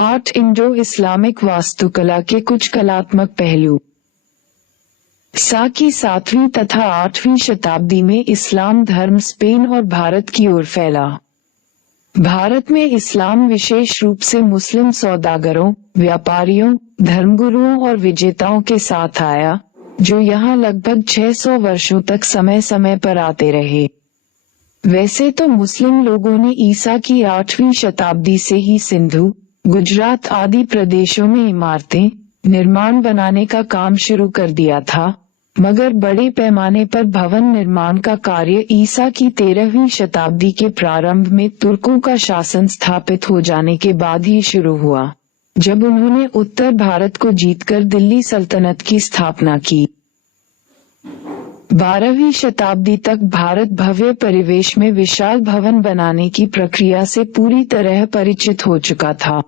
8 Indo Islamic वास्तुकला के कुछ कलात्मक पहलू। की 7वीं तथा 8वीं शताब्दी में इस्लाम धर्म स्पेन और भारत की ओर फैला। भारत में इस्लाम विशेष रूप से मुस्लिम सौदागरों, व्यापारियों, धर्मगुरुओं और विजेताओं के साथ आया, जो यहाँ लगभग 600 वर्षों तक समय समय पर आते रहे। वैसे तो मुस्लिम लोगों ने ईसा की 8वीं शताब्दी से ही सिंधु, गुजरात आदि प्रदेशों में इमारतें, निर्माण बनाने का काम शुरू कर दिया था, मगर बड़े पैमाने पर भवन निर्माण का कार्य ईसा की 13वीं शताब्दी के प्रारंभ में तुर्कों का शासन स्थापित हो जाने के बाद ही शुरू हुआ, जब उन्होंने उत्तर भारत को जीतकर दिल्ली सल्तनत की स्थापना की। 12वीं शताब्दी तक भारत भव्य परिवेश में विशाल भवन बनाने की प्रक्रिया से पूरी तरह परिचित हो चुका था।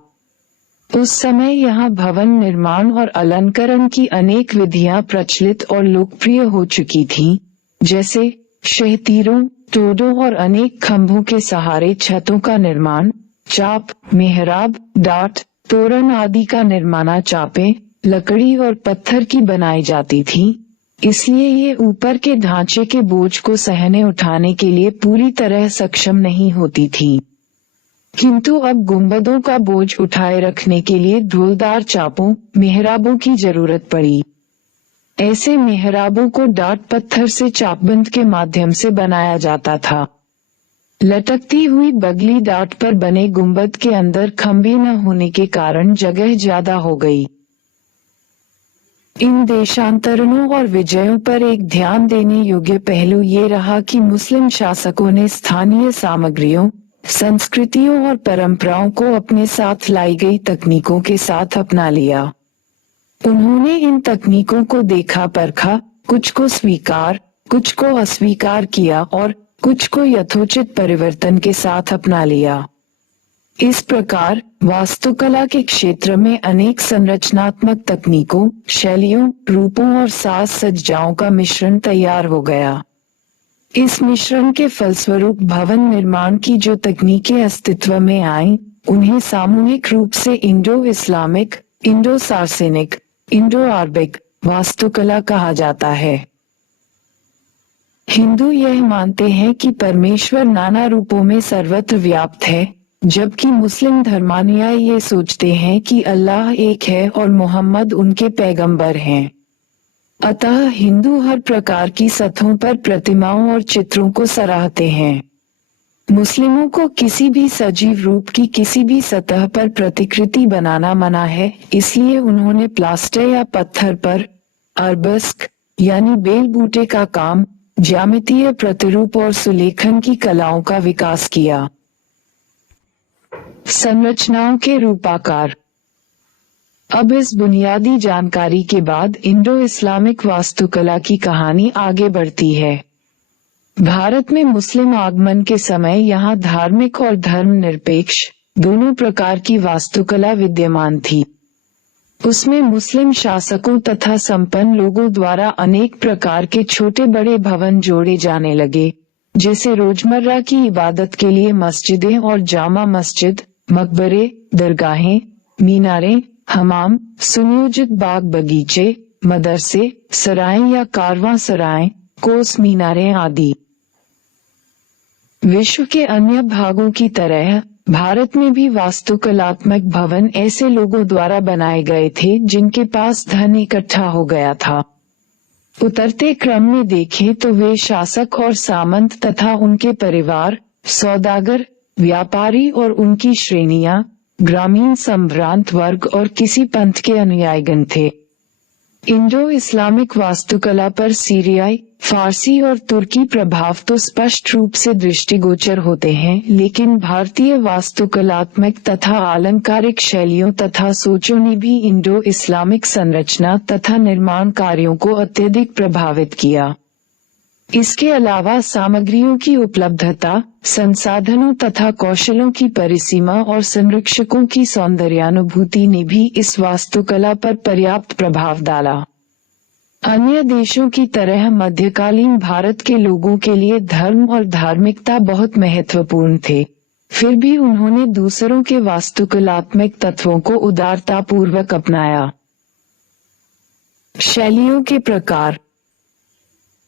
उस समय यहाँ भवन निर्माण और अलंकरण की अनेक विधियां प्रचलित और लोकप्रिय हो चुकी थीं, जैसे शहतीरों, टोडों और अनेक खंभों के सहारे छतों का निर्माण, चाप, मेहराब, डाट, तोरण आदि का निर्माण चापें लकड़ी और पत्थर की बनाई जाती थीं, इसलिए ये ऊपर के ढांचे के बोझ को सहने उठाने के लिए पूरी तरह सक्षम नहीं होती थीं। किंतु अब गुंबदों का बोझ उठाए रखने के लिए ढोलदार चापों, मेहराबों की जरूरत पड़ी। ऐसे मेहराबों को डाट पत्थर से चापबंद के माध्यम से बनाया जाता था। लटकती हुई बगली डाट पर बने गुंबद के अंदर खंभे न होने के कारण जगह ज्यादा हो गई। इन देशांतरणों और विजयों पर एक ध्यान देने योग्य पहलू ये रहा कि मुस्लिम शासकों ने स्थानीय सामग्रियों, संस्कृतियों और परंपराओं को अपने साथ लाई गई तकनीकों के साथ अपना लिया। उन्होंने इन तकनीकों को देखा परखा, कुछ को स्वीकार, कुछ को अस्वीकार किया और कुछ को यथोचित परिवर्तन के साथ अपना लिया। इस प्रकार वास्तुकला के क्षेत्र में अनेक संरचनात्मक तकनीकों, शैलियों, रूपों और साज सज्जाओं का मिश्रण तैयार हो गया। इस मिश्रण के फलस्वरूप भवन निर्माण की जो तकनीकें अस्तित्व में आईं, उन्हें सामूहिक रूप से Indo Islamic, Indo Saracenic, Indo Arabic वास्तुकला कहा जाता है। हिंदू यह मानते हैं कि परमेश्वर नाना रूपों में सर्वत्र व्याप्त है, जबकि मुस्लिम धर्मानुयायी ये सोचते हैं कि अल्लाह एक है और मोहम्मद उनके पैगंबर हैं। अतः हिंदू हर प्रकार की सतहों पर प्रतिमाओं और चित्रों को सराहते हैं। मुस्लिमों को किसी भी सजीव रूप की किसी भी सतह पर प्रतिकृति बनाना मना है, इसलिए उन्होंने प्लास्टर या पत्थर पर अरबस्क यानी बेल बूटे का काम, ज्यामितीय प्रतिरूप और सुलेखन की कलाओं का विकास किया। संरचनाओं के रूपाकार। अब इस बुनियादी जानकारी के बाद इंडो इस्लामिक वास्तुकला की कहानी आगे बढ़ती है। भारत में मुस्लिम आगमन के समय यहाँ धार्मिक और धर्मनिरपेक्ष दोनों प्रकार की वास्तुकला विद्यमान थी। उसमें मुस्लिम शासकों तथा संपन्न लोगों द्वारा अनेक प्रकार के छोटे बड़े भवन जोड़े जाने लगे, जैसे रोजमर्रा की इबादत के लिए मस्जिदें और जामा मस्जिद, मकबरे, दरगाहें, मीनारें, हमाम, सुनियोजित बाग बगीचे, मदरसे, सराय या कारवां सराय, कोस मीनारें आदि। विश्व के अन्य भागों की तरह भारत में भी वास्तुकलात्मक भवन ऐसे लोगों द्वारा बनाए गए थे जिनके पास धन इकट्ठा हो गया था। उतरते क्रम में देखें तो वे शासक और सामंत तथा उनके परिवार, सौदागर, व्यापारी और उनकी श्रेणियां, ग्रामीण संभ्रांत वर्ग और किसी पंथ के अनुयायीगण थे। इंडो इस्लामिक वास्तुकला पर सीरियाई, फारसी और तुर्की प्रभाव तो स्पष्ट रूप से दृष्टिगोचर होते हैं, लेकिन भारतीय वास्तुकलात्मक तथा आलंकारिक शैलियों तथा सोचों ने भी इंडो इस्लामिक संरचना तथा निर्माण कार्यों को अत्यधिक प्रभावित किया। इसके अलावा सामग्रियों की उपलब्धता, संसाधनों तथा कौशलों की परिसीमा और संरक्षकों की सौंदर्यानुभूति ने भी इस वास्तुकला पर पर्याप्त प्रभाव डाला। अन्य देशों की तरह मध्यकालीन भारत के लोगों के लिए धर्म और धार्मिकता बहुत महत्वपूर्ण थे। फिर भी उन्होंने दूसरों के वास्तुकलात्मक तत्वों को उदारतापूर्वक अपनाया। शैलियों के प्रकार।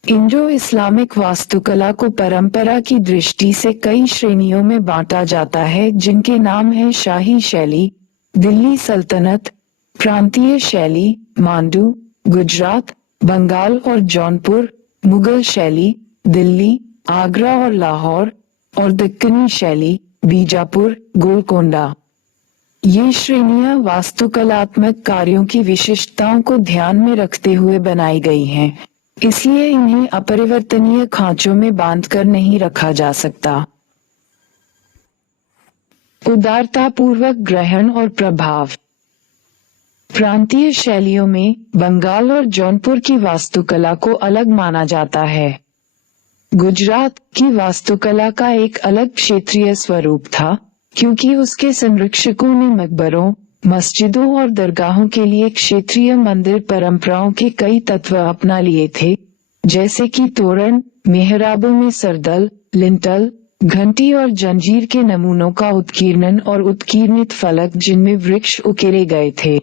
इंडो इस्लामिक वास्तुकला को परंपरा की दृष्टि से कई श्रेणियों में बांटा जाता है, जिनके नाम हैं शाही शैली, दिल्ली सल्तनत, प्रांतीय शैली, मांडू, गुजरात, बंगाल और जौनपुर, मुगल शैली, दिल्ली, आगरा और लाहौर, और दक्कनी शैली, बीजापुर, गोलकोंडा। ये श्रेणियां वास्तुकलात्मक कार्यों की विशिष्टताओं को ध्यान में रखते हुए बनाई गई हैं, इसलिए इन्हें अपरिवर्तनीय खांचों में बांधकर नहीं रखा जा सकता। उदारतापूर्वक ग्रहण और प्रभाव। प्रांतीय शैलियों में बंगाल और जौनपुर की वास्तुकला को अलग माना जाता है। गुजरात की वास्तुकला का एक अलग क्षेत्रीय स्वरूप था, क्योंकि उसके संरक्षकों ने मकबरों, मस्जिदों और दरगाहों के लिए क्षेत्रीय मंदिर परंपराओं के कई तत्व अपना लिए थे, जैसे कि तोरण, मेहराबों में सरदल, लिंटल, घंटी और जंजीर के नमूनों का उत्कीर्णन और उत्कीर्णित फलक जिनमें वृक्ष उकेरे गए थे।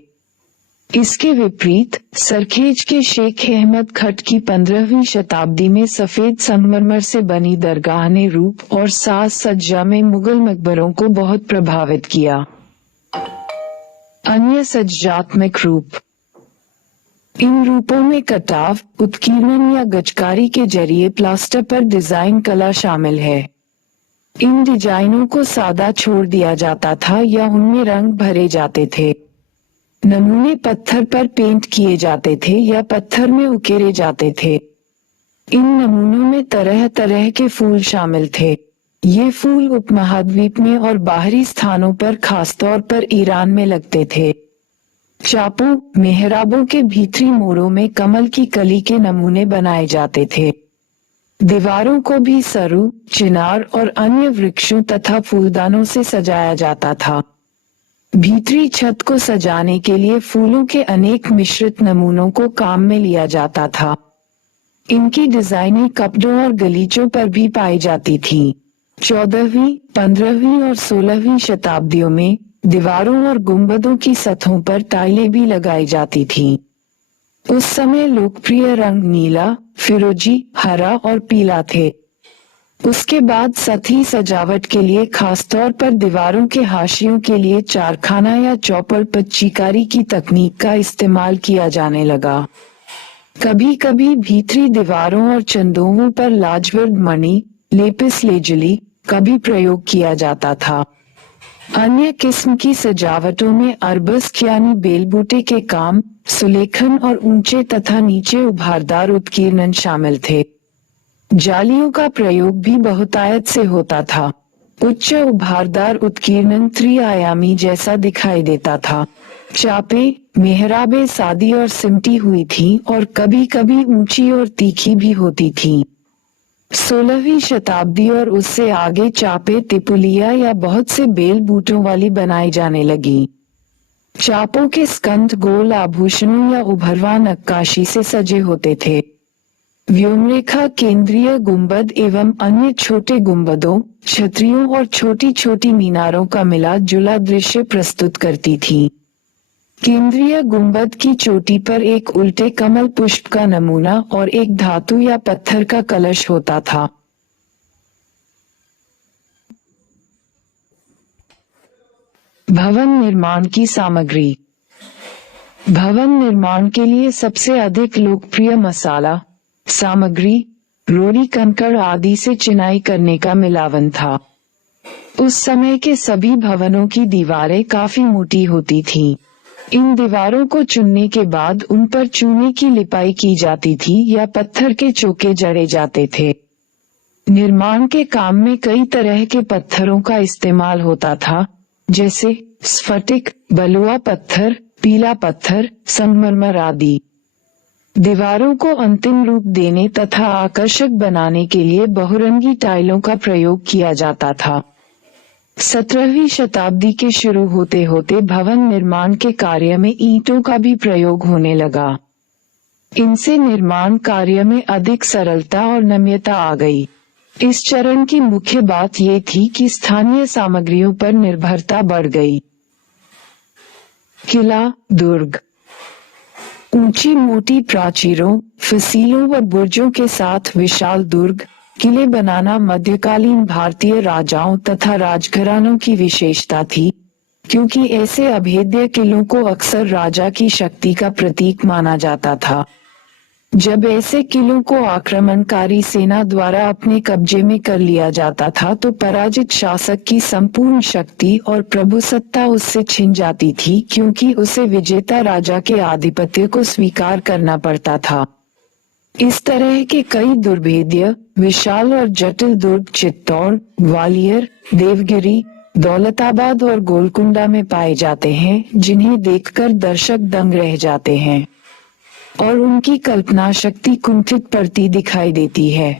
इसके विपरीत सरखेज के शेख अहमद खट की 15वीं शताब्दी में सफेद संगमरमर से बनी दरगाह ने रूप और साज सज्जा में मुगल मकबरों को बहुत प्रभावित किया। अन्य सज्जात्मक रूप। इन रूपों में कटाव, उत्कीर्णन या गजकारी के जरिए प्लास्टर पर डिजाइन कला शामिल है। इन डिजाइनों को सादा छोड़ दिया जाता था या उनमें रंग भरे जाते थे। नमूने पत्थर पर पेंट किए जाते थे या पत्थर में उकेरे जाते थे। इन नमूनों में तरह तरह के फूल शामिल थे। ये फूल उपमहाद्वीप में और बाहरी स्थानों पर, खासतौर पर ईरान में लगते थे। चापों, मेहराबों के भीतरी मोड़ों में कमल की कली के नमूने बनाए जाते थे। दीवारों को भी सरू, चिनार और अन्य वृक्षों तथा फूलदानों से सजाया जाता था। भीतरी छत को सजाने के लिए फूलों के अनेक मिश्रित नमूनों को काम में लिया जाता था। इनकी डिजाइनें कपड़ों और गलीचों पर भी पाई जाती थीं। 14वीं, 15वीं और 16वीं शताब्दियों में दीवारों और गुंबदों की सतहों पर टाइलें भी लगाई जाती थीं। उस समय लोकप्रिय रंग नीला, फिरोजी, हरा और पीला थे। उसके बाद सतही सजावट के लिए खासतौर पर दीवारों के हाशियों के लिए चारखाना या चौपर पच्चीकारी की तकनीक का इस्तेमाल किया जाने लगा। कभी कभी भीतरी दीवारों और चंदोवों पर लाजवर्द मणि, लेपिस लेजुली का भी प्रयोग किया जाता था। अन्य किस्म की सजावटों में अरबस्क यानी बेलबूटे के काम, सुलेखन और ऊंचे तथा नीचे उभारदार उत्कीर्णन शामिल थे। जालियों का प्रयोग भी बहुतायत से होता था। उच्च उभारदार उत्कीर्णन त्रिआयामी जैसा दिखाई देता था। चापे, मेहराबें सादी और सिमटी हुई थीं और कभी कभी ऊंची और तीखी भी होती थीं। 16वीं शताब्दी और उससे आगे चापे तिपुलिया या बहुत से बेल बूटों वाली बनाई जाने लगी। चापों के स्कंध गोल आभूषणों या उभरवा नक्काशी से सजे होते थे। व्योमरेखा केंद्रीय गुंबद एवं अन्य छोटे गुंबदों, छतरियों और छोटी छोटी मीनारों का मिला जुला दृश्य प्रस्तुत करती थी। केंद्रीय गुंबद की चोटी पर एक उल्टे कमल पुष्प का नमूना और एक धातु या पत्थर का कलश होता था। भवन निर्माण की सामग्री। भवन निर्माण के लिए सबसे अधिक लोकप्रिय मसाला सामग्री रोड़ी, कंकड़ आदि से चिनाई करने का मिलावन था। उस समय के सभी भवनों की दीवारें काफी मोटी होती थीं। इन दीवारों को चुनने के बाद उन पर चूने की लिपाई की जाती थी या पत्थर के चौके जड़े जाते थे। निर्माण के काम में कई तरह के पत्थरों का इस्तेमाल होता था, जैसे स्फटिक, बलुआ पत्थर, पीला पत्थर, संगमरमर आदि। दीवारों को अंतिम रूप देने तथा आकर्षक बनाने के लिए बहुरंगी टाइलों का प्रयोग किया जाता था। 17वीं शताब्दी के शुरू होते होते भवन निर्माण के कार्य में ईंटों का भी प्रयोग होने लगा। इनसे निर्माण कार्य में अधिक सरलता और नम्यता आ गई। इस चरण की मुख्य बात ये थी कि स्थानीय सामग्रियों पर निर्भरता बढ़ गई। किला, दुर्ग, ऊंची मोटी प्राचीरों, फसीलों व बुर्जों के साथ विशाल दुर्ग, किले बनाना मध्यकालीन भारतीय राजाओं तथा राजघरानों की विशेषता थी, क्योंकि ऐसे अभेद्य किलों को अक्सर राजा की शक्ति का प्रतीक माना जाता था। जब ऐसे किलों को आक्रमणकारी सेना द्वारा अपने कब्जे में कर लिया जाता था तो पराजित शासक की संपूर्ण शक्ति और प्रभुसत्ता उससे छिन जाती थी, क्योंकि उसे विजेता राजा के आधिपत्य को स्वीकार करना पड़ता था। इस तरह के कई दुर्भेद्य, विशाल और जटिल दुर्ग चित्तौड़, ग्वालियर, देवगिरी, दौलताबाद और गोलकुंडा में पाए जाते हैं, जिन्हें देखकर दर्शक दंग रह जाते हैं और उनकी कल्पना शक्ति कुंठित पड़ती दिखाई देती है।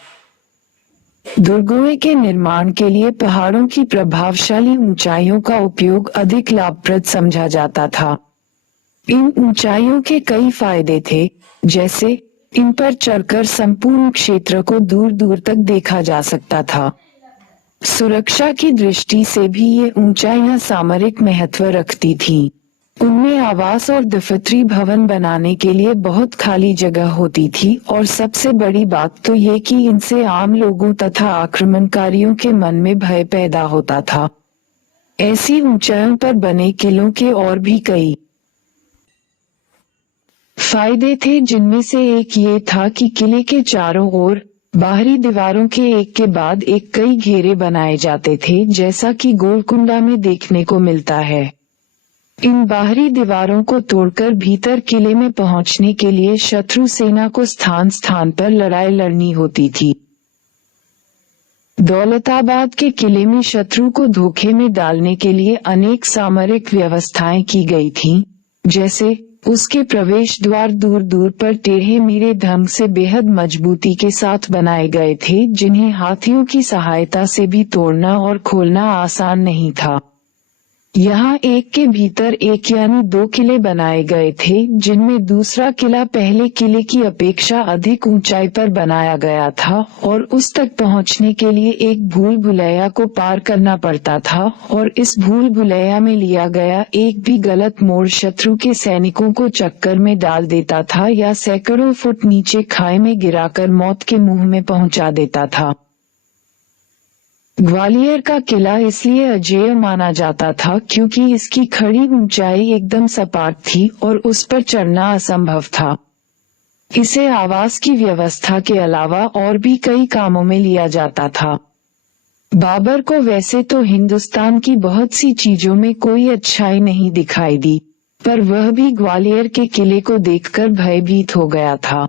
दुर्गों के निर्माण के लिए पहाड़ों की प्रभावशाली ऊंचाइयों का उपयोग अधिक लाभप्रद समझा जाता था। इन ऊंचाइयों के कई फायदे थे, जैसे इन पर चढ़कर संपूर्ण क्षेत्र को दूर दूर तक देखा जा सकता था। सुरक्षा की दृष्टि से भी ये ऊंचाइयां सामरिक महत्व रखती थीं। उनमें आवास और दफतरी भवन बनाने के लिए बहुत खाली जगह होती थी, और सबसे बड़ी बात तो ये कि इनसे आम लोगों तथा आक्रमणकारियों के मन में भय पैदा होता था। ऐसी ऊंचाइयों पर बने किलों के और भी कई फायदे थे, जिनमें से एक ये था कि किले के चारों ओर बाहरी दीवारों के एक के बाद एक कई घेरे बनाए जाते थे, जैसा कि गोलकुंडा में देखने को मिलता है। इन बाहरी दीवारों को तोड़कर भीतर किले में पहुंचने के लिए शत्रु सेना को स्थान स्थान पर लड़ाई लड़नी होती थी। दौलताबाद के किले में शत्रु को धोखे में डालने के लिए अनेक सामरिक व्यवस्थाएं की गई थीं, जैसे उसके प्रवेश द्वार दूर दूर पर टेढ़े मेढ़े ढंग से बेहद मजबूती के साथ बनाए गए थे, जिन्हें हाथियों की सहायता से भी तोड़ना और खोलना आसान नहीं था। यहाँ एक के भीतर एक यानी दो किले बनाए गए थे, जिनमें दूसरा किला पहले किले की अपेक्षा अधिक ऊंचाई पर बनाया गया था और उस तक पहुँचने के लिए एक भूल भुलैया को पार करना पड़ता था, और इस भूल भुलैया में लिया गया एक भी गलत मोड़ शत्रु के सैनिकों को चक्कर में डाल देता था या सैकड़ों फुट नीचे खाई में गिराकर मौत के मुंह में पहुंचा देता था। ग्वालियर का किला इसलिए अजेय माना जाता था क्योंकि इसकी खड़ी ऊंचाई एकदम सपाट थी और उस पर चढ़ना असंभव था। इसे आवास की व्यवस्था के अलावा और भी कई कामों में लिया जाता था। बाबर को वैसे तो हिंदुस्तान की बहुत सी चीजों में कोई अच्छाई नहीं दिखाई दी, पर वह भी ग्वालियर के किले को देखकर भयभीत हो गया था।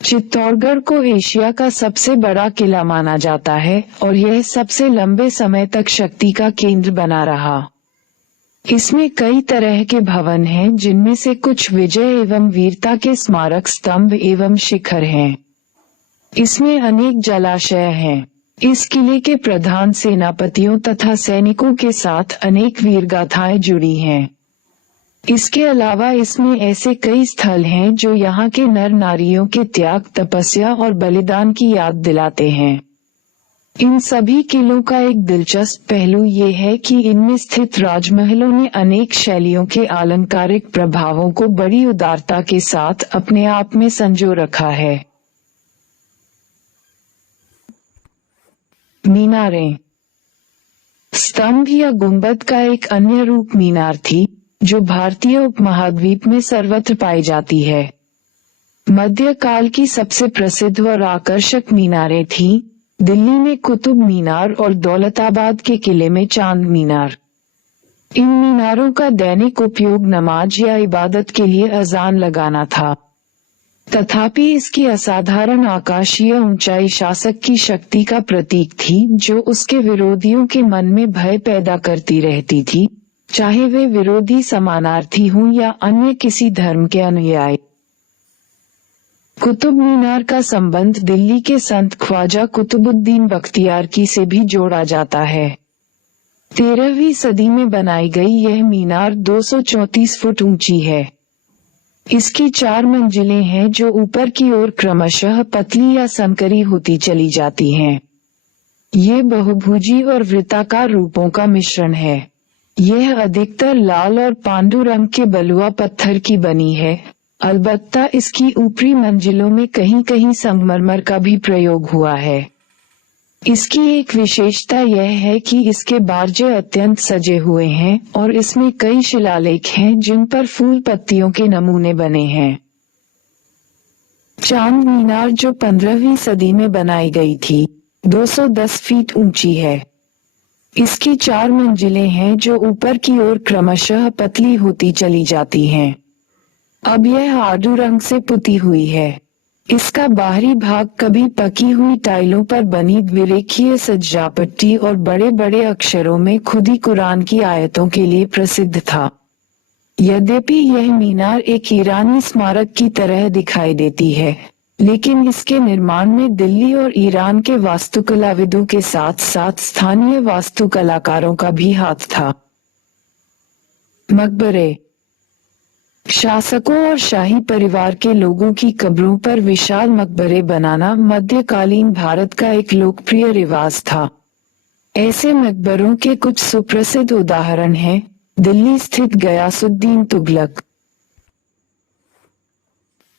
चित्तौड़गढ़ को एशिया का सबसे बड़ा किला माना जाता है और यह सबसे लंबे समय तक शक्ति का केंद्र बना रहा। इसमें कई तरह के भवन हैं, जिनमें से कुछ विजय एवं वीरता के स्मारक स्तंभ एवं शिखर हैं। इसमें अनेक जलाशय हैं। इस किले के प्रधान सेनापतियों तथा सैनिकों के साथ अनेक वीरगाथाएं जुड़ी हैं। इसके अलावा इसमें ऐसे कई स्थल हैं जो यहाँ के नर नारियों के त्याग, तपस्या और बलिदान की याद दिलाते हैं। इन सभी किलों का एक दिलचस्प पहलू ये है कि इनमें स्थित राजमहलों ने अनेक शैलियों के अलंकारिक प्रभावों को बड़ी उदारता के साथ अपने आप में संजो रखा है। मीनारें। स्तंभ या गुंबद का एक अन्य रूप मीनार थी, जो भारतीय उपमहाद्वीप में सर्वत्र पाई जाती है। मध्यकाल की सबसे प्रसिद्ध और आकर्षक मीनारें थीं, दिल्ली में कुतुब मीनार और दौलताबाद के किले में चांद मीनार। इन मीनारों का दैनिक उपयोग नमाज या इबादत के लिए अजान लगाना था। तथापि इसकी असाधारण आकाशीय ऊंचाई शासक की शक्ति का प्रतीक थी, जो उसके विरोधियों के मन में भय पैदा करती रहती थी, चाहे वे विरोधी समानार्थी हों या अन्य किसी धर्म के अनुयायी। कुतुब मीनार का संबंध दिल्ली के संत ख्वाजा कुतुबुद्दीन बख्तियारकी से भी जोड़ा जाता है। 13वीं सदी में बनाई गई यह मीनार 234 फुट ऊंची है। इसकी 4 मंजिलें हैं, जो ऊपर की ओर क्रमशः पतली या संकरी होती चली जाती हैं। ये बहुभुजी और वृत्ताकार रूपों का मिश्रण है। यह अधिकतर लाल और पांडु रंग के बलुआ पत्थर की बनी है। अलबत्ता इसकी ऊपरी मंजिलों में कहीं कहीं संगमरमर का भी प्रयोग हुआ है। इसकी एक विशेषता यह है कि इसके बारजे अत्यंत सजे हुए हैं और इसमें कई शिलालेख हैं जिन पर फूल पत्तियों के नमूने बने हैं। चांद मीनार, जो 15वीं सदी में बनाई गई थी, 210 फीट ऊंची है। इसकी 4 मंजिलें हैं जो ऊपर की ओर क्रमशः पतली होती चली जाती हैं। अब यह आडू रंग से पुती हुई है। इसका बाहरी भाग कभी पकी हुई टाइलों पर बनी द्विरेखीय सजावटी और बड़े बड़े अक्षरों में खुदी कुरान की आयतों के लिए प्रसिद्ध था। यद्यपि यह मीनार एक ईरानी स्मारक की तरह दिखाई देती है, लेकिन इसके निर्माण में दिल्ली और ईरान के वास्तुकलाविदों के साथ साथ स्थानीय वास्तुकलाकारों का भी हाथ था। मकबरे। शासकों और शाही परिवार के लोगों की कब्रों पर विशाल मकबरे बनाना मध्यकालीन भारत का एक लोकप्रिय रिवाज था। ऐसे मकबरों के कुछ सुप्रसिद्ध उदाहरण हैं: दिल्ली स्थित गयासुद्दीन तुगलक,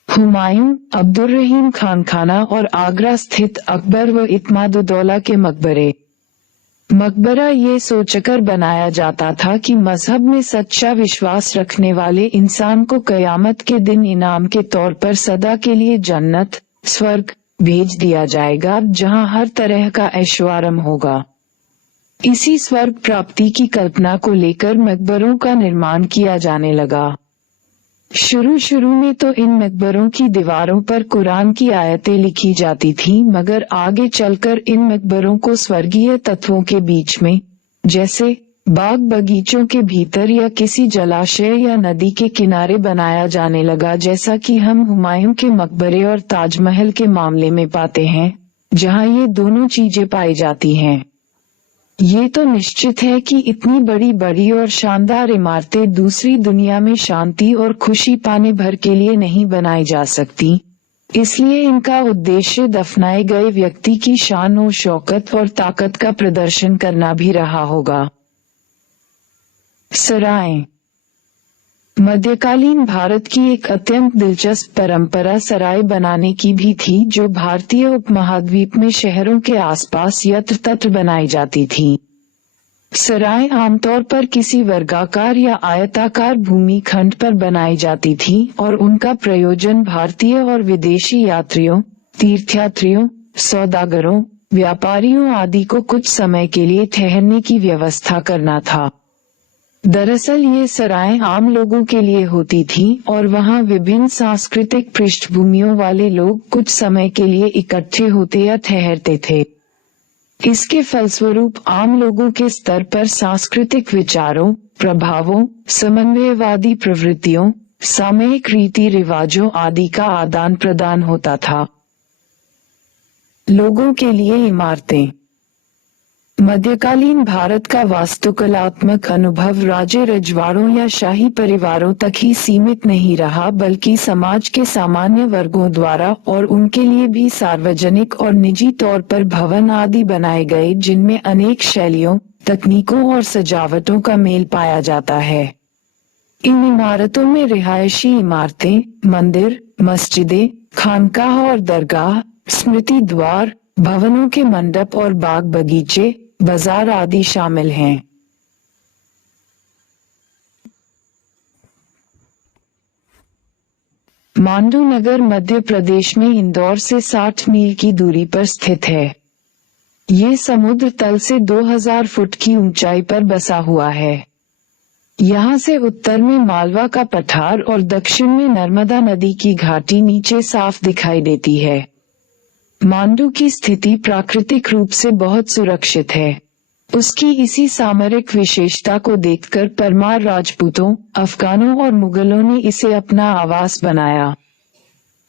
हुमायूं, अब्दुर्रहीम खानखाना और आगरा स्थित अकबर व इत्मादुद्दौला के मकबरे। मकबरा ये सोचकर बनाया जाता था कि मजहब में सच्चा विश्वास रखने वाले इंसान को कयामत के दिन इनाम के तौर पर सदा के लिए जन्नत, स्वर्ग भेज दिया जाएगा, जहां हर तरह का ऐशोआराम होगा। इसी स्वर्ग प्राप्ति की कल्पना को लेकर मकबरों का निर्माण किया जाने लगा। शुरू में तो इन मकबरों की दीवारों पर कुरान की आयतें लिखी जाती थीं, मगर आगे चलकर इन मकबरों को स्वर्गीय तत्वों के बीच में, जैसे बाग बगीचों के भीतर या किसी जलाशय या नदी के किनारे बनाया जाने लगा, जैसा कि हम हुमायूं के मकबरे और ताजमहल के मामले में पाते हैं, जहां ये दोनों चीजें पाई जाती हैं। ये तो निश्चित है कि इतनी बड़ी बड़ी और शानदार इमारतें दूसरी दुनिया में शांति और खुशी पाने भर के लिए नहीं बनाई जा सकती, इसलिए इनका उद्देश्य दफनाए गए व्यक्ति की शान और शौकत और ताकत का प्रदर्शन करना भी रहा होगा। सराय। मध्यकालीन भारत की एक अत्यंत दिलचस्प परंपरा सराय बनाने की भी थी, जो भारतीय उपमहाद्वीप में शहरों के आसपास यत्र तत्र बनाई जाती थी। सराय आमतौर पर किसी वर्गाकार या आयताकार भूमि खंड पर बनाई जाती थी और उनका प्रयोजन भारतीय और विदेशी यात्रियों, तीर्थयात्रियों, सौदागरों, व्यापारियों आदि को कुछ समय के लिए ठहरने की व्यवस्था करना था। दरअसल ये सराय आम लोगों के लिए होती थी और वहाँ विभिन्न सांस्कृतिक पृष्ठभूमियों वाले लोग कुछ समय के लिए इकट्ठे होते या ठहरते थे। इसके फलस्वरूप आम लोगों के स्तर पर सांस्कृतिक विचारों, प्रभावों, समन्वयवादी प्रवृत्तियों, सामयिक रीति रिवाजों आदि का आदान प्रदान होता था। लोगों के लिए इमारतें। मध्यकालीन भारत का वास्तुकलात्मक अनुभव राज्य रजवाड़ों या शाही परिवारों तक ही सीमित नहीं रहा, बल्कि समाज के सामान्य वर्गों द्वारा और उनके लिए भी सार्वजनिक और निजी तौर पर भवन आदि बनाए गए, जिनमें अनेक शैलियों, तकनीकों और सजावटों का मेल पाया जाता है। इन इमारतों में रिहायशी इमारतें, मंदिर, मस्जिदें, खानकाह और दरगाह, स्मृति द्वार, भवनों के मंडप और बाग बगीचे, बाजार आदि शामिल हैं। मांडू नगर मध्य प्रदेश में इंदौर से 60 मील की दूरी पर स्थित है। ये समुद्र तल से 2000 फुट की ऊंचाई पर बसा हुआ है। यहाँ से उत्तर में मालवा का पठार और दक्षिण में नर्मदा नदी की घाटी नीचे साफ दिखाई देती है। मांडू की स्थिति प्राकृतिक रूप से बहुत सुरक्षित है। उसकी इसी सामरिक विशेषता को देखकर परमार राजपूतों, अफगानों और मुगलों ने इसे अपना आवास बनाया।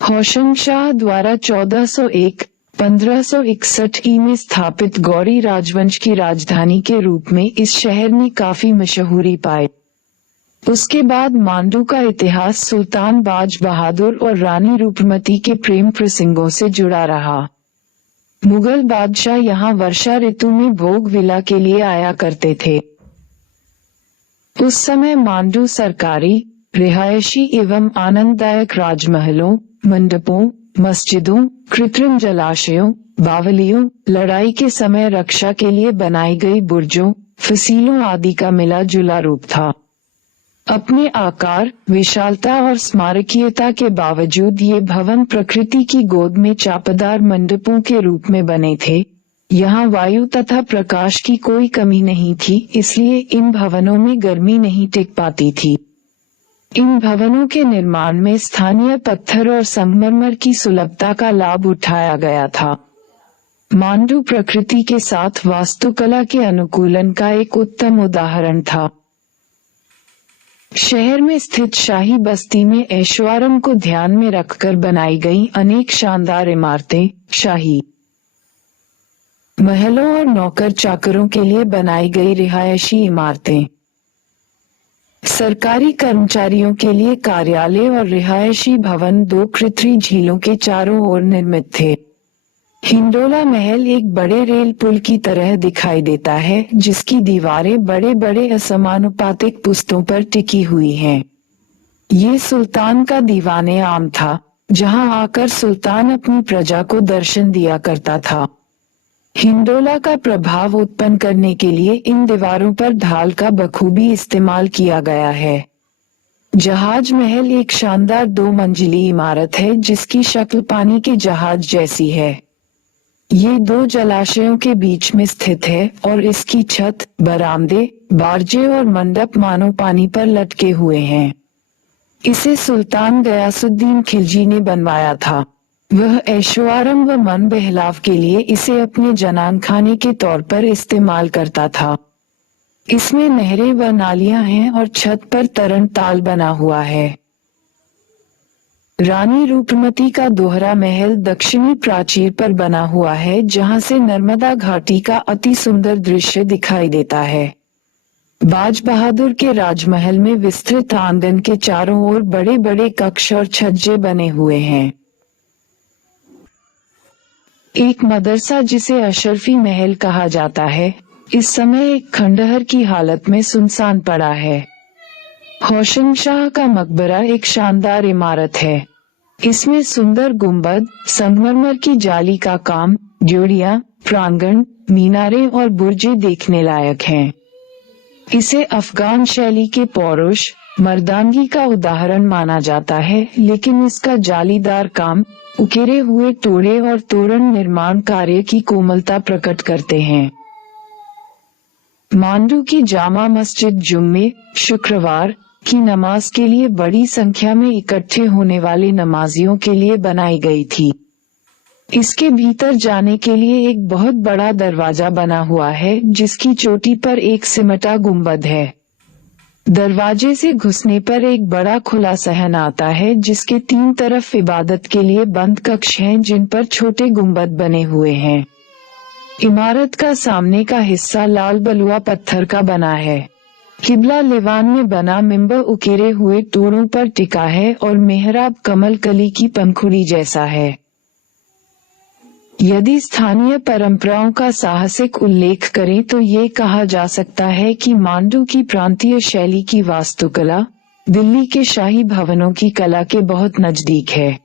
होशंग शाह द्वारा 1401-1561 ई में स्थापित गौरी राजवंश की राजधानी के रूप में इस शहर ने काफी मशहूरी पाई। उसके बाद मांडू का इतिहास सुल्तान बाज बहादुर और रानी रूपमती के प्रेम प्रसंगों से जुड़ा रहा। मुगल बादशाह यहाँ वर्षा ऋतु में भोग विला के लिए आया करते थे। उस समय मांडू सरकारी, रिहायशी एवं आनंददायक राजमहलों, मंडपों, मस्जिदों, कृत्रिम जलाशयों, बावलियों, लड़ाई के समय रक्षा के लिए बनाई गई बुर्जों, फसीलों आदि का मिला जुला रूप था। अपने आकार, विशालता और स्मारकीयता के बावजूद ये भवन प्रकृति की गोद में चापदार मंडपों के रूप में बने थे। यहाँ वायु तथा प्रकाश की कोई कमी नहीं थी, इसलिए इन भवनों में गर्मी नहीं टिक पाती थी। इन भवनों के निर्माण में स्थानीय पत्थर और संगमरमर की सुलभता का लाभ उठाया गया था। मांडू प्रकृति के साथ वास्तुकला के अनुकूलन का एक उत्तम उदाहरण था। शहर में स्थित शाही बस्ती में ऐशोआराम को ध्यान में रखकर बनाई गई अनेक शानदार इमारतें, शाही महलों और नौकर चाकरों के लिए बनाई गई रिहायशी इमारतें, सरकारी कर्मचारियों के लिए कार्यालय और रिहायशी भवन दो कृत्रिम झीलों के चारों ओर निर्मित थे। हिंडोला महल एक बड़े रेल पुल की तरह दिखाई देता है, जिसकी दीवारें बड़े बड़े असमानुपातिक पुस्तों पर टिकी हुई हैं। ये सुल्तान का दीवाने आम था, जहां आकर सुल्तान अपनी प्रजा को दर्शन दिया करता था। हिंडोला का प्रभाव उत्पन्न करने के लिए इन दीवारों पर ढाल का बखूबी इस्तेमाल किया गया है। जहाज महल एक शानदार 2 मंजिली इमारत है, जिसकी शक्ल पानी के जहाज जैसी है। ये 2 जलाशयों के बीच में स्थित है और इसकी छत, बरामदे, बारजे और मंडप मानो पानी पर लटके हुए हैं। इसे सुल्तान गयासुद्दीन खिलजी ने बनवाया था। वह ऐशोआराम व मन बहलाव के लिए इसे अपने जनानखाने के तौर पर इस्तेमाल करता था। इसमें नहरें व नालियां हैं और छत पर तरण ताल बना हुआ है। रानी रूपमती का दोहरा महल दक्षिणी प्राचीर पर बना हुआ है, जहां से नर्मदा घाटी का अति सुंदर दृश्य दिखाई देता है। बाज बहादुर के राजमहल में विस्तृत आंगन के चारों ओर बड़े बड़े कक्ष और छज्जे बने हुए हैं। एक मदरसा, जिसे अशरफी महल कहा जाता है, इस समय एक खंडहर की हालत में सुनसान पड़ा है। होशंगशाह का मकबरा एक शानदार इमारत है। इसमें सुंदर गुंबद, संगमरमर की जाली का काम, जोड़ियां, प्रांगण, मीनारें और बुर्जे देखने लायक हैं। इसे अफगान शैली के पौरुष, मर्दानगी का उदाहरण माना जाता है, लेकिन इसका जालीदार काम, उकेरे हुए टोड़े और तोरण निर्माण कार्य की कोमलता प्रकट करते हैं। मांडू की जामा मस्जिद जुम्मे, शुक्रवार की नमाज के लिए बड़ी संख्या में इकट्ठे होने वाले नमाजियों के लिए बनाई गई थी। इसके भीतर जाने के लिए एक बहुत बड़ा दरवाजा बना हुआ है, जिसकी चोटी पर एक सिमटा गुंबद है। दरवाजे से घुसने पर एक बड़ा खुला सहन आता है, जिसके 3 तरफ इबादत के लिए बंद कक्ष हैं, जिन पर छोटे गुंबद बने हुए हैं। इमारत का सामने का हिस्सा लाल बलुआ पत्थर का बना है। किबला लिवान में बना मिंबर उकेरे हुए तोड़ों पर टिका है और मेहराब कमल कली की पंखुड़ी जैसा है। यदि स्थानीय परंपराओं का साहसिक उल्लेख करें तो ये कहा जा सकता है कि मांडू की प्रांतीय शैली की वास्तुकला दिल्ली के शाही भवनों की कला के बहुत नजदीक है।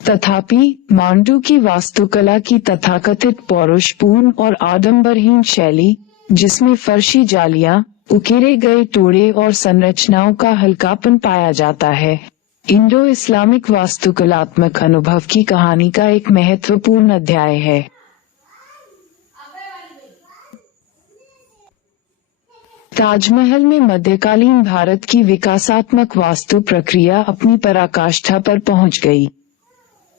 तथापि मांडू की वास्तुकला की तथाकथित पौरुषपूर्ण और आडंबरहीन शैली, जिसमें फर्शी जालियां, उकेरे गए टोड़े और संरचनाओं का हल्कापन पाया जाता है, इंडो इस्लामिक वास्तुकलात्मक अनुभव की कहानी का एक महत्वपूर्ण अध्याय है। ताजमहल में मध्यकालीन भारत की विकासात्मक वास्तु प्रक्रिया अपनी पराकाष्ठा पर पहुंच गई।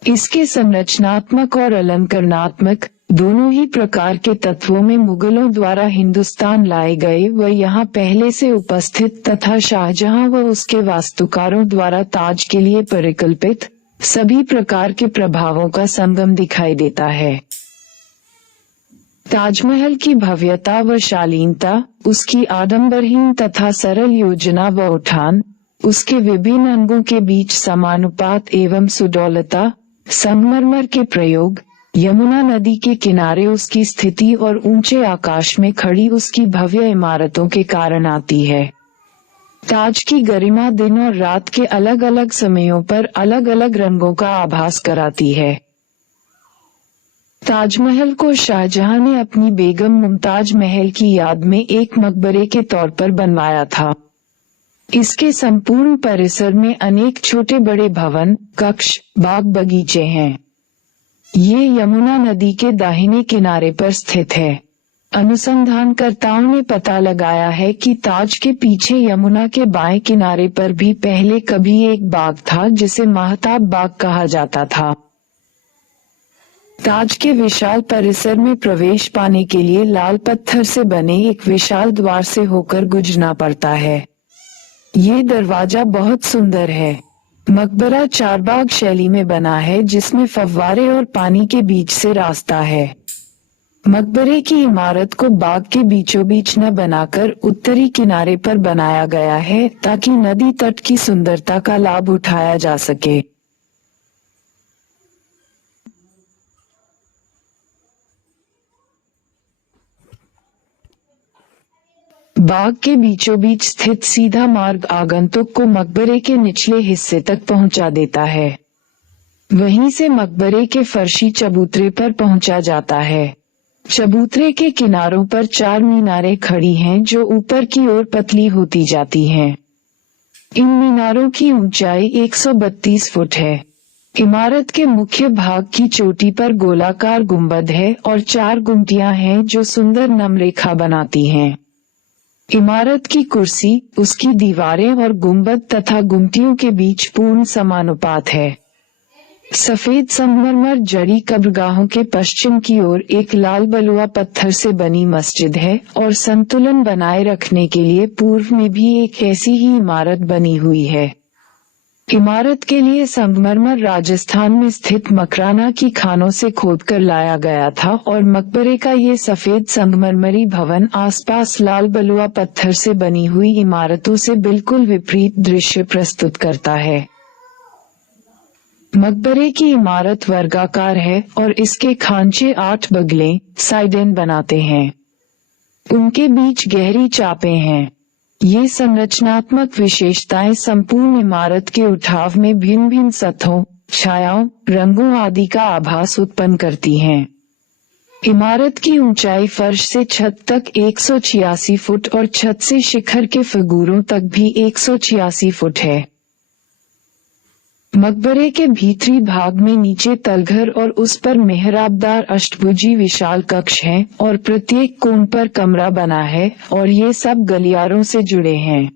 इसके संरचनात्मक और अलंकरणात्मक दोनों ही प्रकार के तत्वों में मुगलों द्वारा हिंदुस्तान लाए गए व यहाँ पहले से उपस्थित तथा शाहजहां व उसके वास्तुकारों द्वारा ताज के लिए परिकल्पित सभी प्रकार के प्रभावों का संगम दिखाई देता है। ताजमहल की भव्यता व शालीनता, उसकी आडंबरहीन तथा सरल योजना व उठान, उसके विभिन्न अंगों के बीच समानुपात एवं सुडौलता, संगमरमर के प्रयोग, यमुना नदी के किनारे उसकी स्थिति और ऊंचे आकाश में खड़ी उसकी भव्य इमारतों के कारण आती है। ताज की गरिमा दिन और रात के अलग अलग समयों पर अलग अलग रंगों का आभास कराती है। ताजमहल को शाहजहां ने अपनी बेगम मुमताज महल की याद में एक मकबरे के तौर पर बनवाया था। इसके संपूर्ण परिसर में अनेक छोटे बड़े भवन, कक्ष, बाग बगीचे हैं। ये यमुना नदी के दाहिने किनारे पर स्थित है। अनुसंधानकर्ताओं ने पता लगाया है कि ताज के पीछे यमुना के बाएं किनारे पर भी पहले कभी एक बाग था जिसे महताब बाग कहा जाता था। ताज के विशाल परिसर में प्रवेश पाने के लिए लाल पत्थर से बने एक विशाल द्वार से होकर गुजरना पड़ता है। ये दरवाजा बहुत सुंदर है। मकबरा चारबाग शैली में बना है जिसमें फव्वारे और पानी के बीच से रास्ता है। मकबरे की इमारत को बाग के बीचों बीच न बनाकर उत्तरी किनारे पर बनाया गया है ताकि नदी तट की सुंदरता का लाभ उठाया जा सके। बाग के बीचों बीच स्थित सीधा मार्ग आगंतुक को मकबरे के निचले हिस्से तक पहुंचा देता है। वहीं से मकबरे के फर्शी चबूतरे पर पहुंचा जाता है। चबूतरे के किनारों पर 4 मीनारें खड़ी हैं जो ऊपर की ओर पतली होती जाती हैं। इन मीनारों की ऊंचाई 132 फुट है। इमारत के मुख्य भाग की चोटी पर गोलाकार गुंबद है और 4 गुमटियां हैं जो सुंदर नमरेखा बनाती हैं। इमारत की कुर्सी, उसकी दीवारें और गुंबद तथा गुमटियों के बीच पूर्ण समानुपात है। सफेद संगमरमर जड़ी कब्रगाहों के पश्चिम की ओर एक लाल बलुआ पत्थर से बनी मस्जिद है और संतुलन बनाए रखने के लिए पूर्व में भी एक ऐसी ही इमारत बनी हुई है। इमारत के लिए संगमरमर राजस्थान में स्थित मकराना की खानों से खोदकर लाया गया था और मकबरे का ये सफेद संगमरमरी भवन आसपास लाल बलुआ पत्थर से बनी हुई इमारतों से बिल्कुल विपरीत दृश्य प्रस्तुत करता है। मकबरे की इमारत वर्गाकार है और इसके खांचे 8 बगलें साइडेन बनाते हैं। उनके बीच गहरी चापें हैं। ये संरचनात्मक विशेषताएं संपूर्ण इमारत के उठाव में भिन्न भिन्न सतहों, छायाओं, रंगों आदि का आभास उत्पन्न करती हैं। इमारत की ऊंचाई फर्श से छत तक 186 फुट और छत से शिखर के फिगूरों तक भी 186 फुट है। मकबरे के भीतरी भाग में नीचे तलघर और उस पर मेहराबदार अष्टभुजी विशाल कक्ष हैं और प्रत्येक कोण पर कमरा बना है और ये सब गलियारों से जुड़े हैं।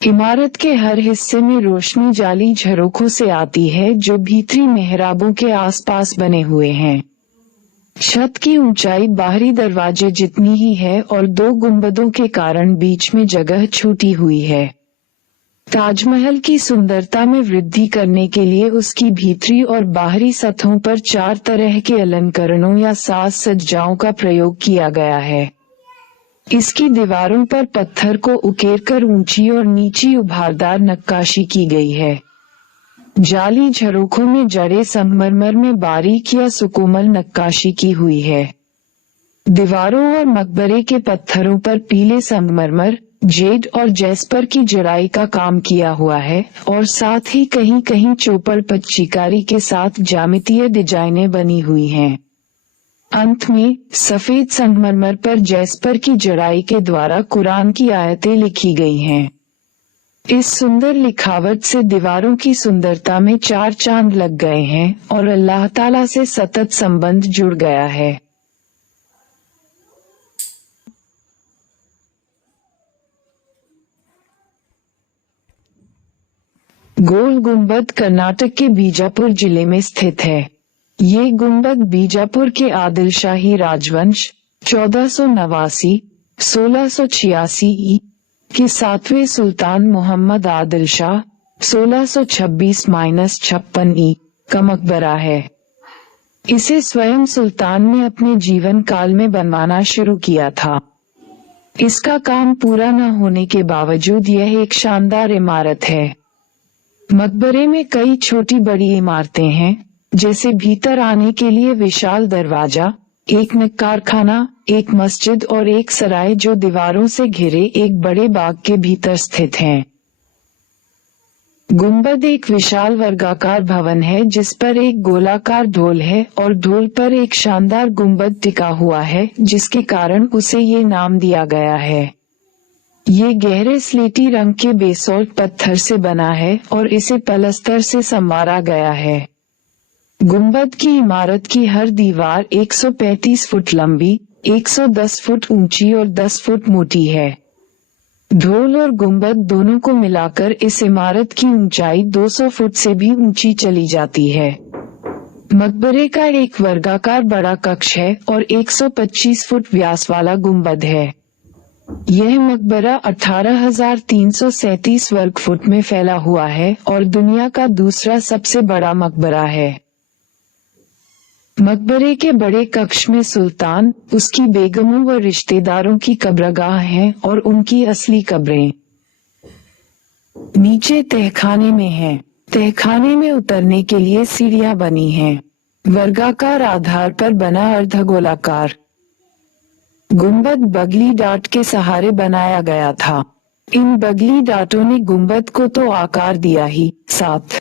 इमारत के हर हिस्से में रोशनी जाली झरोखों से आती है जो भीतरी मेहराबों के आसपास बने हुए हैं। छत की ऊंचाई बाहरी दरवाजे जितनी ही है और 2 गुंबदों के कारण बीच में जगह छूटी हुई है। ताजमहल की सुंदरता में वृद्धि करने के लिए उसकी भीतरी और बाहरी सतहों पर 4 तरह के अलंकरणों या साज सज्जाओं का प्रयोग किया गया है। इसकी दीवारों पर पत्थर को उकेरकर ऊंची और नीची उभारदार नक्काशी की गई है। जाली झरोखों में जड़े संगमरमर में बारीक या सुकोमल नक्काशी की हुई है। दीवारों और मकबरे के पत्थरों पर पीले संगमरमर, जेड और जैस्पर की जड़ाई का काम किया हुआ है और साथ ही कहीं कहीं चौपड़ पच्चीकारी के साथ ज्यामितीय डिजाइनें बनी हुई हैं। अंत में सफेद संगमरमर पर जैस्पर की जड़ाई के द्वारा कुरान की आयतें लिखी गई हैं। इस सुंदर लिखावट से दीवारों की सुंदरता में 4 चांद लग गए हैं और अल्लाह ताला से सतत संबंध जुड़ गया है। गोल गुंबद कर्नाटक के बीजापुर जिले में स्थित है। ये गुंबद बीजापुर के आदिलशाही राजवंश 1489-1686 के 7वें सुल्तान मोहम्मद आदिल शाह 1626-56 का मकबरा है। इसे स्वयं सुल्तान ने अपने जीवन काल में बनवाना शुरू किया था। इसका काम पूरा न होने के बावजूद यह एक शानदार इमारत है। मकबरे में कई छोटी बड़ी इमारतें हैं, जैसे भीतर आने के लिए विशाल दरवाजा, एक कारखाना, एक मस्जिद और एक सराय जो दीवारों से घिरे एक बड़े बाग के भीतर स्थित हैं। गुंबद एक विशाल वर्गाकार भवन है जिस पर एक गोलाकार ढोल है और ढोल पर एक शानदार गुंबद टिका हुआ है, जिसके कारण उसे ये नाम दिया गया है। ये गहरे स्लेटी रंग के बेसोल्ट पत्थर से बना है और इसे पलस्तर से संवारा गया है। गुंबद की इमारत की हर दीवार 135 फुट लंबी, 110 फुट ऊंची और 10 फुट मोटी है। ढोल और गुंबद दोनों को मिलाकर इस इमारत की ऊंचाई 200 फुट से भी ऊंची चली जाती है। मकबरे का एक वर्गाकार बड़ा कक्ष है और 125 फुट व्यास वाला गुंबद है। यह मकबरा 18,337 वर्ग फुट में फैला हुआ है और दुनिया का दूसरा सबसे बड़ा मकबरा है। मकबरे के बड़े कक्ष में सुल्तान, उसकी बेगमों व रिश्तेदारों की कब्रगाह हैं और उनकी असली कब्रें नीचे तहखाने में हैं। तहखाने में उतरने के लिए सीढ़ियां बनी हैं। वर्गाकार आधार पर बना अर्धगोलाकार गुंबद बगली डाट के सहारे बनाया गया था। इन बगली डाटों ने गुंबद को तो आकार दिया ही, साथ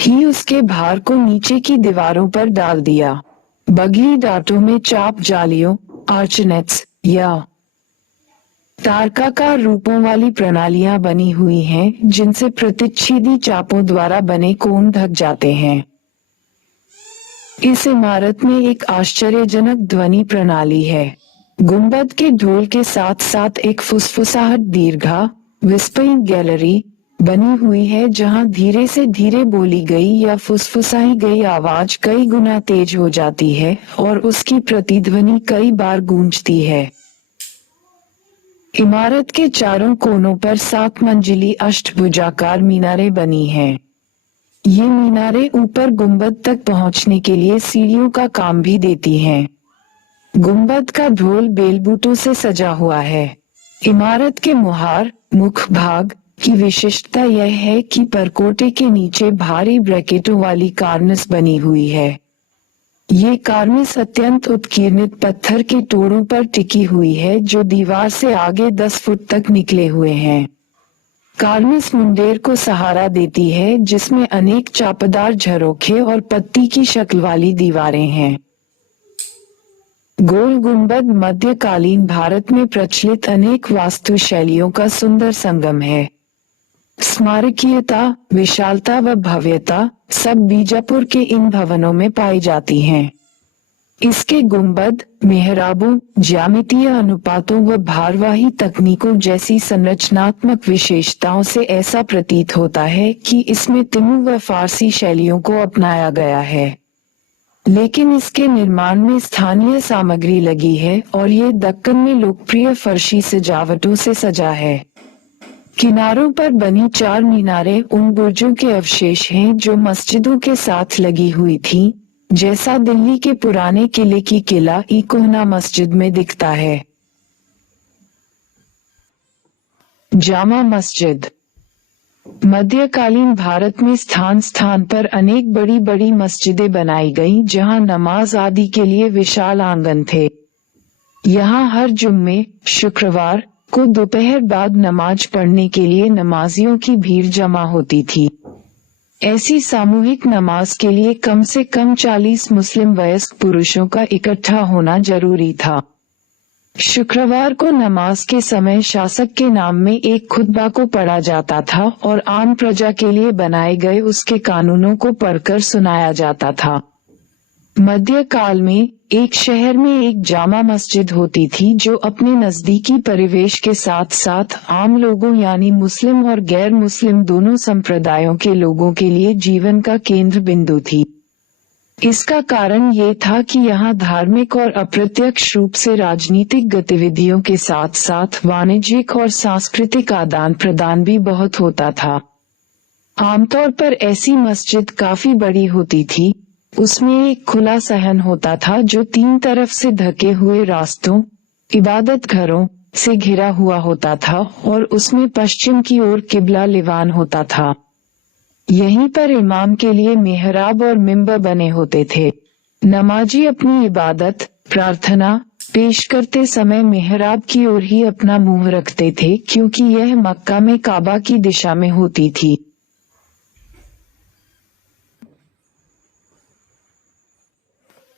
ही उसके भार को नीचे की दीवारों पर डाल दिया। बगली डाटों में चाप जालियों, आर्चनेट्स या तारकाकार रूपों वाली प्रणालियां बनी हुई हैं, जिनसे प्रतिच्छेदी चापों द्वारा बने कोण ढक जाते हैं। इस इमारत में एक आश्चर्यजनक ध्वनि प्रणाली है। गुंबद के ढोल के साथ साथ एक फुसफुसाहट दीर्घा विस्परिंग गैलरी बनी हुई है, जहां धीरे से धीरे बोली गई या फुसफुसाई गई आवाज कई गुना तेज हो जाती है और उसकी प्रतिध्वनि कई बार गूंजती है। इमारत के चारों कोनों पर 7 मंजिली अष्टभुजाकार मीनारें बनी हैं। ये मीनारें ऊपर गुंबद तक पहुंचने के लिए सीढ़ियों का काम भी देती हैं। गुंबद का ढोल बेलबूटों से सजा हुआ है। इमारत के मुहार मुख भाग की विशिष्टता यह है कि परकोटे के नीचे भारी ब्रैकेटों वाली कार्निस बनी हुई है। ये कार्निस अत्यंत उत्कीर्णित पत्थर के तोड़ों पर टिकी हुई है, जो दीवार से आगे 10 फुट तक निकले हुए हैं। कार्निस मुंडेर को सहारा देती है, जिसमें अनेक चापदार झरोखे और पत्ती की शक्ल वाली दीवारें हैं। गोल गुंबद मध्यकालीन भारत में प्रचलित अनेक वास्तु शैलियों का सुंदर संगम है। स्मारकीयता, विशालता व भव्यता सब बीजापुर के इन भवनों में पाई जाती हैं। इसके गुंबद, मेहराबों, ज्यामितीय अनुपातों व भारवाही तकनीकों जैसी संरचनात्मक विशेषताओं से ऐसा प्रतीत होता है कि इसमें तिमू व फारसी शैलियों को अपनाया गया है। लेकिन इसके निर्माण में स्थानीय सामग्री लगी है और ये दक्कन में लोकप्रिय फर्शी सजावटों से सजा है। किनारों पर बनी 4 मीनारें उन बुर्जों के अवशेष हैं जो मस्जिदों के साथ लगी हुई थीं, जैसा दिल्ली के पुराने किले की किला ई कोहना मस्जिद में दिखता है। जामा मस्जिद। मध्यकालीन भारत में स्थान स्थान पर अनेक बड़ी बड़ी मस्जिदें बनाई गईं, जहां नमाज आदि के लिए विशाल आंगन थे। यहाँ हर जुम्मे, शुक्रवार को दोपहर बाद नमाज पढ़ने के लिए नमाजियों की भीड़ जमा होती थी। ऐसी सामूहिक नमाज के लिए कम से कम 40 मुस्लिम वयस्क पुरुषों का इकट्ठा होना जरूरी था। शुक्रवार को नमाज के समय शासक के नाम में एक खुतबा को पढ़ा जाता था और आम प्रजा के लिए बनाए गए उसके कानूनों को पढ़कर सुनाया जाता था। मध्यकाल में एक शहर में एक जामा मस्जिद होती थी, जो अपने नजदीकी परिवेश के साथ साथ आम लोगों यानी मुस्लिम और गैर मुस्लिम दोनों संप्रदायों के लोगों के लिए जीवन का केंद्र बिंदु थी। इसका कारण ये था कि यहाँ धार्मिक और अप्रत्यक्ष रूप से राजनीतिक गतिविधियों के साथ साथ वाणिज्यिक और सांस्कृतिक आदान प्रदान भी बहुत होता था। आमतौर पर ऐसी मस्जिद काफी बड़ी होती थी। उसमें एक खुला सहन होता था जो 3 तरफ से ढके हुए रास्तों, इबादत घरों से घिरा हुआ होता था और उसमें पश्चिम की ओर किबला लिवान होता था। यहीं पर इमाम के लिए मेहराब और मिंबर बने होते थे। नमाजी अपनी इबादत प्रार्थना पेश करते समय मेहराब की ओर ही अपना मुंह रखते थे, क्योंकि यह मक्का में काबा की दिशा में होती थी।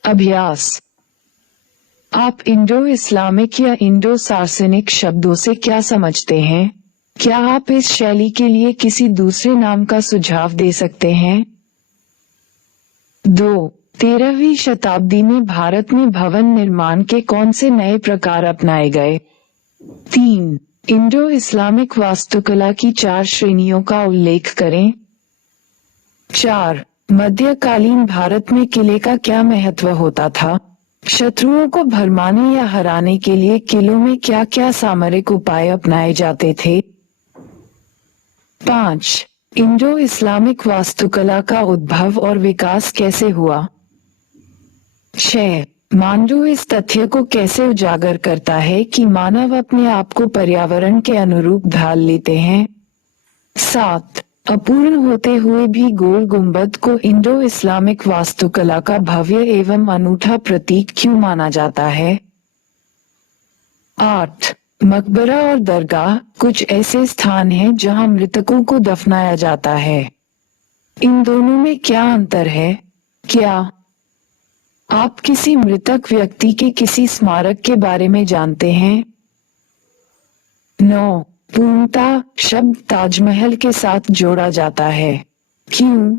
अभ्यास। आप इंडो इस्लामिक या इंडो सार्सेनिक शब्दों से क्या समझते हैं? क्या आप इस शैली के लिए किसी दूसरे नाम का सुझाव दे सकते हैं? 2. 13वीं शताब्दी में भारत में भवन निर्माण के कौन से नए प्रकार अपनाए गए? 3. इंडो इस्लामिक वास्तुकला की 4 श्रेणियों का उल्लेख करें। 4. मध्यकालीन भारत में किले का क्या महत्व होता था? शत्रुओं को भरमाने या हराने के लिए किलों में क्या क्या सामरिक उपाय अपनाए जाते थे? 5. इंडो इस्लामिक वास्तुकला का उद्भव और विकास कैसे हुआ? 6. मांडू इस तथ्य को कैसे उजागर करता है कि मानव अपने आप को पर्यावरण के अनुरूप ढाल लेते हैं? 7. अपूर्ण होते हुए भी गोल गुंबद को इंडो इस्लामिक वास्तुकला का भव्य एवं अनूठा प्रतीक क्यों माना जाता है? 8. मकबरा और दरगाह कुछ ऐसे स्थान हैं जहां मृतकों को दफनाया जाता है। इन दोनों में क्या अंतर है? क्या आप किसी मृतक व्यक्ति के किसी स्मारक के बारे में जानते हैं? 9. पूर्णता शब्द ताजमहल के साथ जोड़ा जाता है। क्यों?